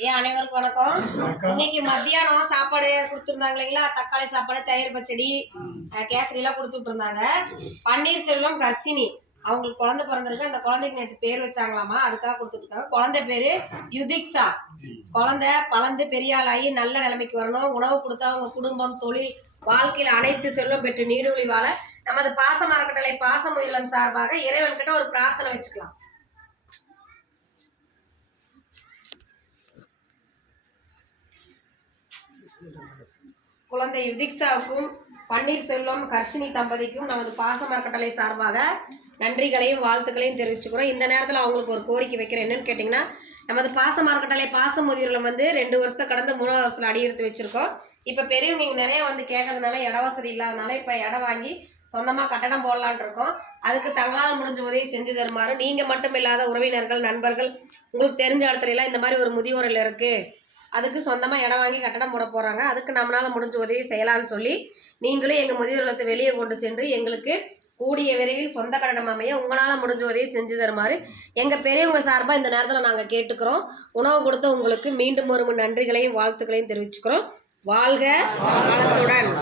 ஐயா அனைவருக்கும் வணக்கம். இன்னைக்கு மத்தியானம் சாப்பாடு கொடுத்துருந்தாங்க இல்லைங்களா, தக்காளி சாப்பாடு, தயிர் பச்சடி, கேசரி எல்லாம் கொடுத்துட்டு இருந்தாங்க. பன்னீர்செல்வம் ஹர்ஷினி அவங்களுக்கு குழந்தை பிறந்திருக்கு. அந்த குழந்தைக்கு நேற்று பேர் வச்சாங்களாமா, அதுக்காக கொடுத்துருக்காங்க. குழந்தை பேரு யுதிக்ஷா. குழந்தை பழந்து பெரிய ஆளாகி நல்ல நிலைமைக்கு வரணும். உணவு கொடுத்தா அவங்க குடும்பம், தொழில், வாழ்க்கையில் அனைத்து செல்வம் பெற்று நீடூழி வாழ நமது பாச மரக்கட்டளை பாசமுதலம் சார்பாக இறைவன்கிட்ட ஒரு பிரார்த்தனை வச்சுக்கலாம். குழந்தை யுதிக்ஷாவுக்கும் பன்னீர்செல்வம் ஹர்ஷினி தம்பதிக்கும் நமது பாச மரக்கட்டளை சார்பாக நன்றிகளையும் வாழ்த்துக்களையும் தெரிவிச்சுக்கிறோம். இந்த நேரத்தில் அவங்களுக்கு ஒரு கோரிக்கை வைக்கிறேன். என்னன்னு கேட்டிங்கன்னா, நமது பாச மரக்கட்டளை பாச முதியோர்களை 2 வருஷத்தை கடந்து 3வது வருஷத்தில் அடி எடுத்து வச்சுருக்கோம். இப்போ பெரியவங்க நீங்கள் நிறைய கேட்கறதுனால இட வசதி இல்லாதனால இப்போ இடம் வாங்கி சொந்தமாக கட்டடம் போடலான் இருக்கோம். அதுக்கு தங்களால் முடிஞ்ச உதவி செஞ்சு தருமாறு, நீங்கள் மட்டும் இல்லாத உறவினர்கள், நண்பர்கள், உங்களுக்கு தெரிஞ்ச இடத்துலலாம் இந்த மாதிரி ஒரு முதியோரில் இருக்குது, அதுக்கு சொந்தமாக இடம் வாங்கி கட்டடம் போட போகிறாங்க, அதுக்கு நம்மளால் முடிஞ்ச உதவி செய்யலான்னு சொல்லி நீங்களும் எங்கள் முதியோர் இல்லத்தை வெளியே கொண்டு சென்று எங்களுக்கு கூடிய விரைவில் சொந்த கட்டடம் அமைய உங்களால் முடிஞ்ச உதவி செஞ்சு தருமாறு எங்கள் பெரியவங்க சார்பாக இந்த நேரத்தில் நாங்கள் கேட்டுக்கிறோம். உணவு கொடுத்த உங்களுக்கு மீண்டும் ஒரு நன்றிகளையும் வாழ்த்துக்களையும் தெரிவிச்சுக்கிறோம். வாழ்க வளத்துடன்.